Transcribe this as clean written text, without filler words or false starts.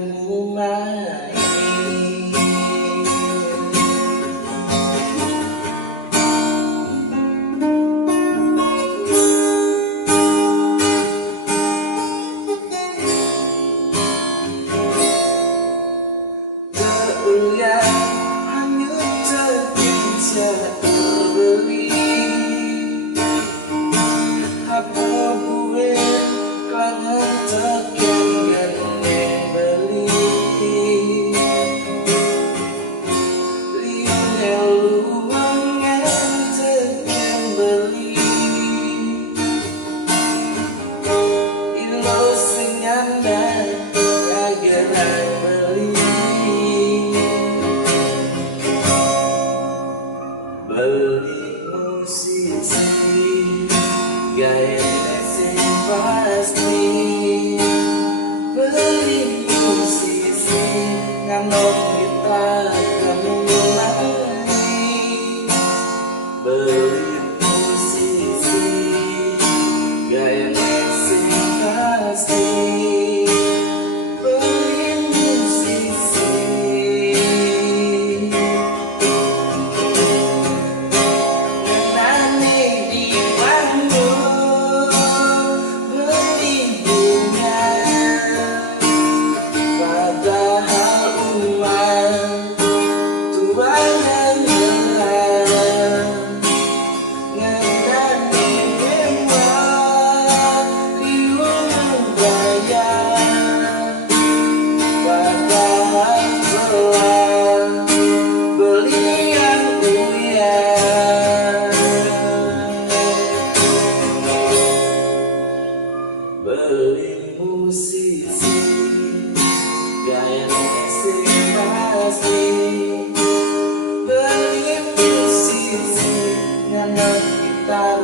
kamu main. Terulang hanyut terpisah terbeli. Apa gue kelangan tekan ngeneng beli. Lihat luangan tekan beli. Ilo senyanda ageran beli. Beli musisi gaya sing pasti. Beli musisi nganong gitar kamu lagi. Beli musisi gaya sing pasti. Beli musisi ngenane di panggung. Beli bunga padahal uang tuangan gelar. Ngenane mewah liung bayar padahal gelar. Beli yang uyar. Beli musisi gaya sing pasti. Beli musisi nganong gitar